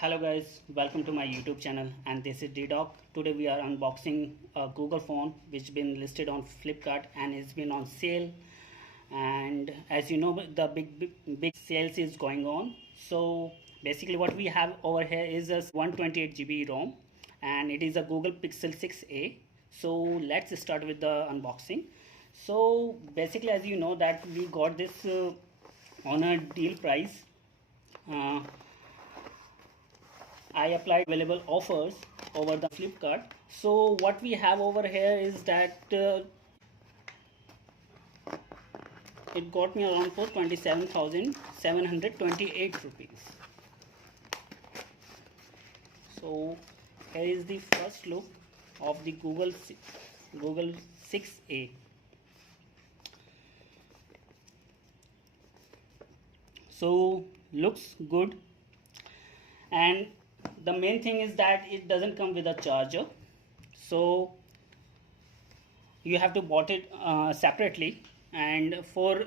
Hello guys, welcome to my YouTube channel, and this is DeDoc. Today we are unboxing a Google phone which been listed on Flipkart and it's been on sale. And as you know, the big sales is going on. So basically what we have over here is a 128 GB ROM, and it is a Google Pixel 6a. So let's start with the unboxing. So basically, as you know, that we got this on a deal price. I applied available offers over the Flipkart. So what we have over here is that it got me around for 27,728 rupees. So here is the first look of the Google 6a. So looks good, and the main thing is that it doesn't come with a charger, so you have to bought it separately. And for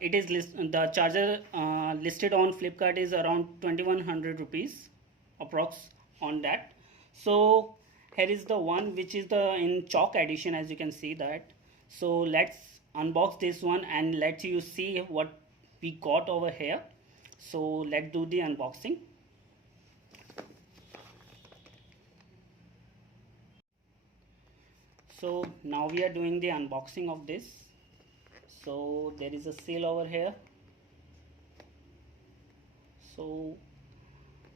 it is the charger listed on Flipkart is around 2100 rupees approx on that. So here is the one which is the in chalk edition, as you can see that. So let's unbox this one and let you see what we got over here. So let's do the unboxing. So now we are doing the unboxing of this. So there is a seal over here. So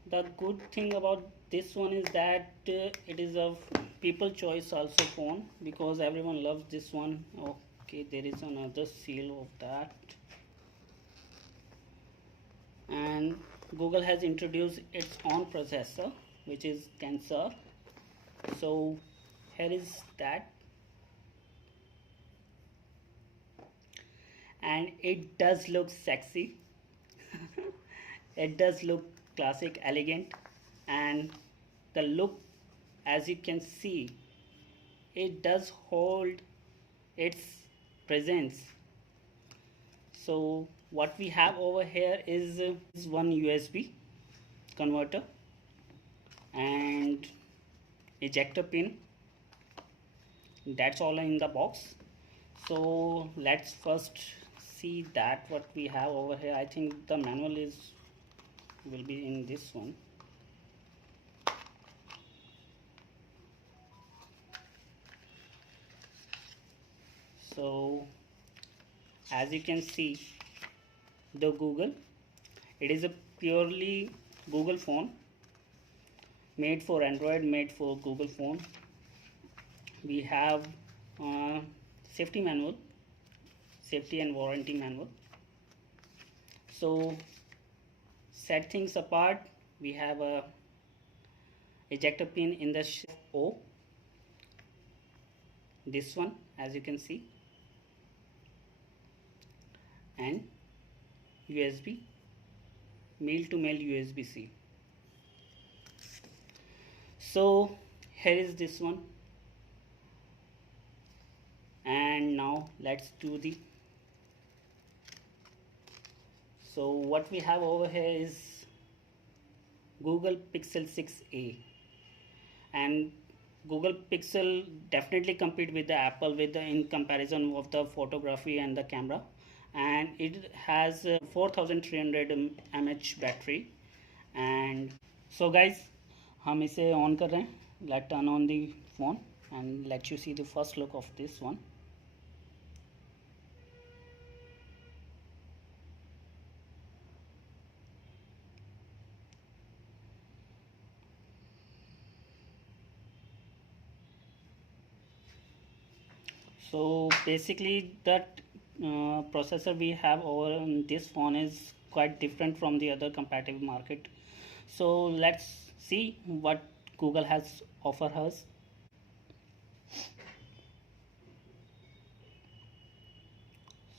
the good thing about this one is that it is a people choice also phone, because everyone loves this one. Okay, there is another seal of that. And Google has introduced its own processor, which is Tensor. So here is that, and it does look sexy. It does look classic, elegant, and the look, as you can see, it does hold its presence. So what we have over here is one USB converter and ejector pin. That's all in the box. So let's first see that what we have over here. I think the manual will be in this one. So as you can see, the Google, it is a purely Google phone, made for Android, made for Google phone. We have safety manual, safety and warranty manual. So set things apart, we have a ejector pin in the shape O, this one, as you can see, and USB, male to male USB-C. So here is this one, and now let's do the. So what we have over here is Google Pixel 6a, and Google Pixel definitely compete with the Apple with the in comparison of the photography and the camera, and it has 4300 mAh battery. And so guys, हम इसे on कर रहे हैं. Let's turn on the phone and let you see the first look of this one. So basically that processor we have over on this phone is quite different from the other competitive market. So let's see what Google has offered us.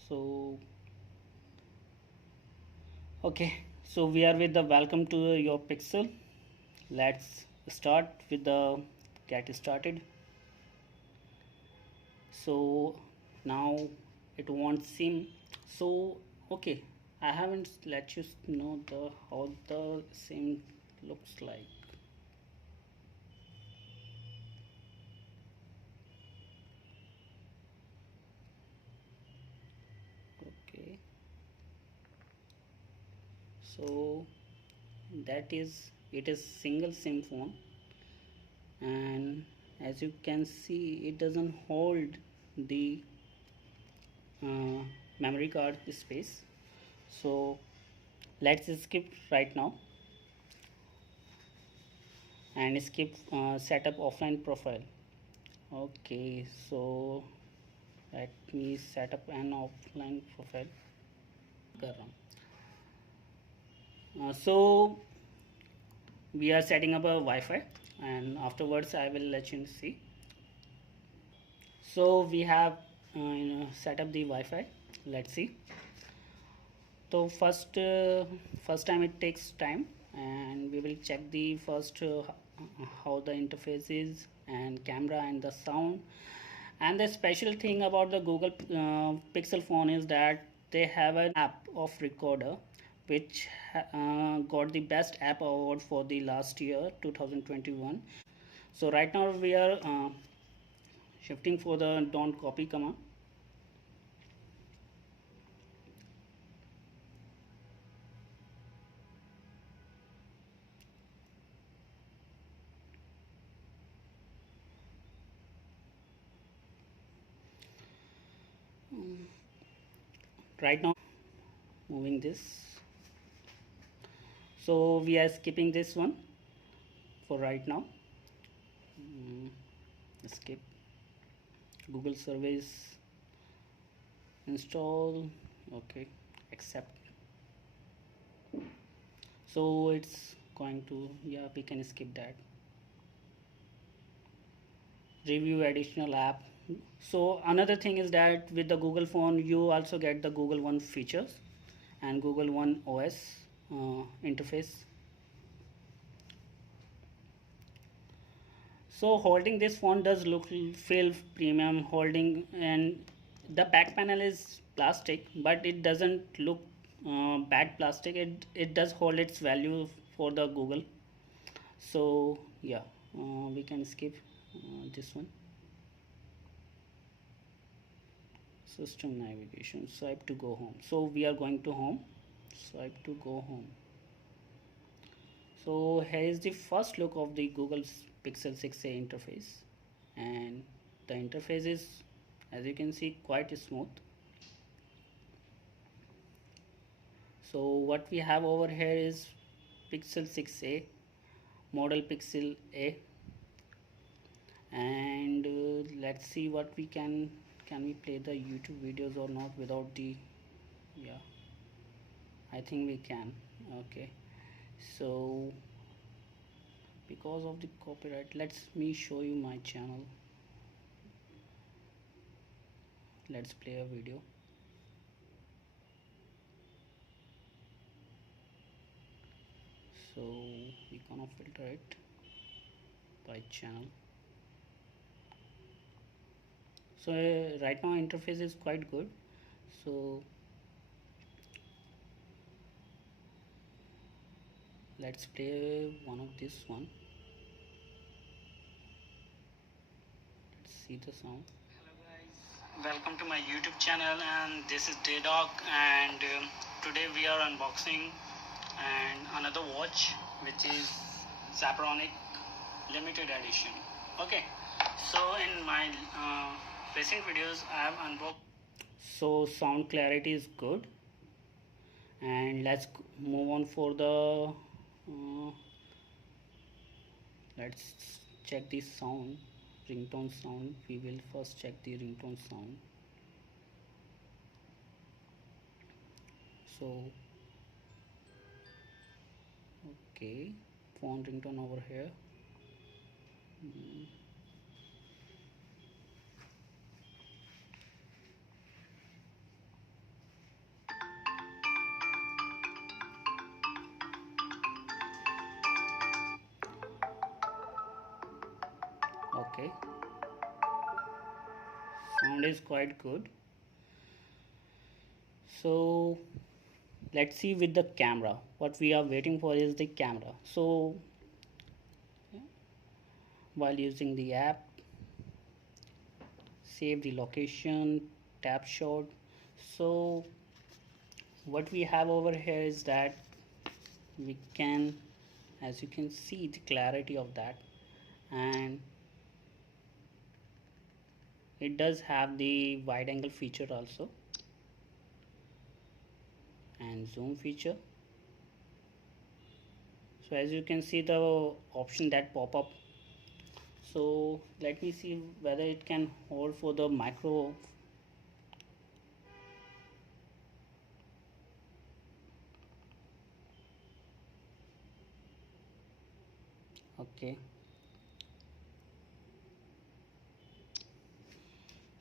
So okay, so we are with the welcome to your Pixel. Let's start with the get started. So now it won't seem. So okay, I haven't let you know the how the SIM looks like. Okay, so that is, it is single SIM phone, and as you can see it doesn't hold the memory card space. So let's skip right now and skip setup offline profile. Okay, so let me set up an offline profile. So we are setting up a Wi-Fi, and afterwards I will let you see. So we have set up the Wi-Fi. Let's see. So first time it takes time, and we will check the first how the interface is, and camera and the sound. And the special thing about the Google Pixel phone is that they have an app of recorder, which got the best app award for the last year 2021. So right now we are shifting for the don't copy command. Right now moving this, so we are skipping this one for right now. Skip Google service install. Okay, accept. So it's going to, yeah, we can skip that. Review additional app. So another thing is that with the Google phone you also get the Google One features and Google One OS interface. So holding this phone does look feel premium holding, and the back panel is plastic, but it doesn't look bad plastic. It does hold its value for the Google. So yeah, we can skip this one. System navigation, swipe to go home. So we are going to home, swipe to go home. So here is the first look of the Google Pixel 6a interface, and the interface is, as you can see, quite smooth. So what we have over here is Pixel 6a, model Pixel A, and let's see what we can we play the YouTube videos or not without the, yeah, I think we can. Okay, so because of the copyright, let's me show you my channel. Let's play a video. So we gonna filter it by channel. So right now interface is quite good. So let's play one of this one. Let's see the sound. Hello guys, welcome to my YouTube channel, and this is DeDoc, and today we are unboxing and another watch, which is Zabronic limited edition. Okay, so in my recent videos I have unboxed. So sound clarity is good, and let's move on for the let's check the sound, ringtone sound. We will first check the ringtone sound. So okay, phone ringtone over here. Okay, sound is quite good. So let's see with the camera. What we are waiting for is the camera. So while using the app, save the location, tap shot. So what we have over here is that we can, as you can see, the clarity of that, and it does have the wide angle feature also and zoom feature. So as you can see the option that pop up. So let me see whether it can hold for the micro. Okay,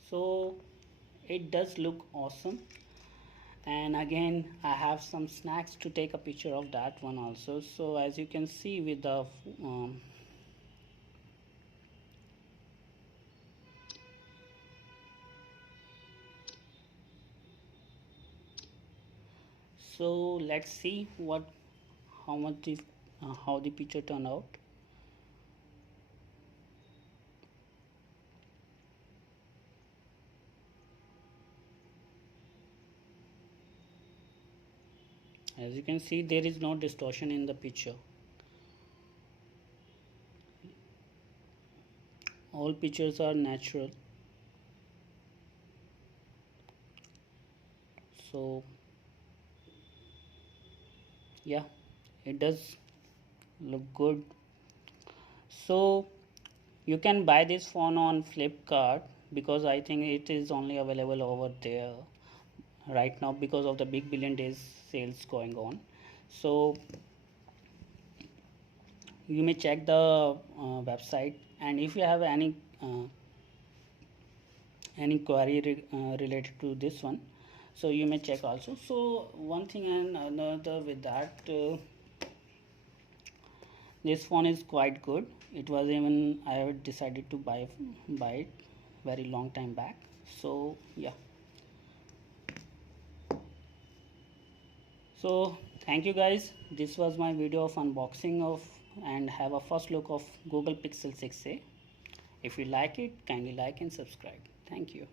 so it does look awesome. And again, I have some snacks to take a picture of that one also. So as you can see with the so let's see what how much the how the picture turned out. As you can see, there is no distortion in the picture. All pictures are natural. So yeah, it does look good. So you can buy this phone on Flipkart, because I think it is only available over there right now because of the big billion days sales going on. So you may check the website, and if you have any query related to this one, so you may check also. So one thing and another with that, this phone is quite good. It was even I have decided to buy it very long time back. So yeah, so thank you guys. This was my video of unboxing of and have a first look of Google Pixel 6a. If you like it, kindly like and subscribe. Thank you.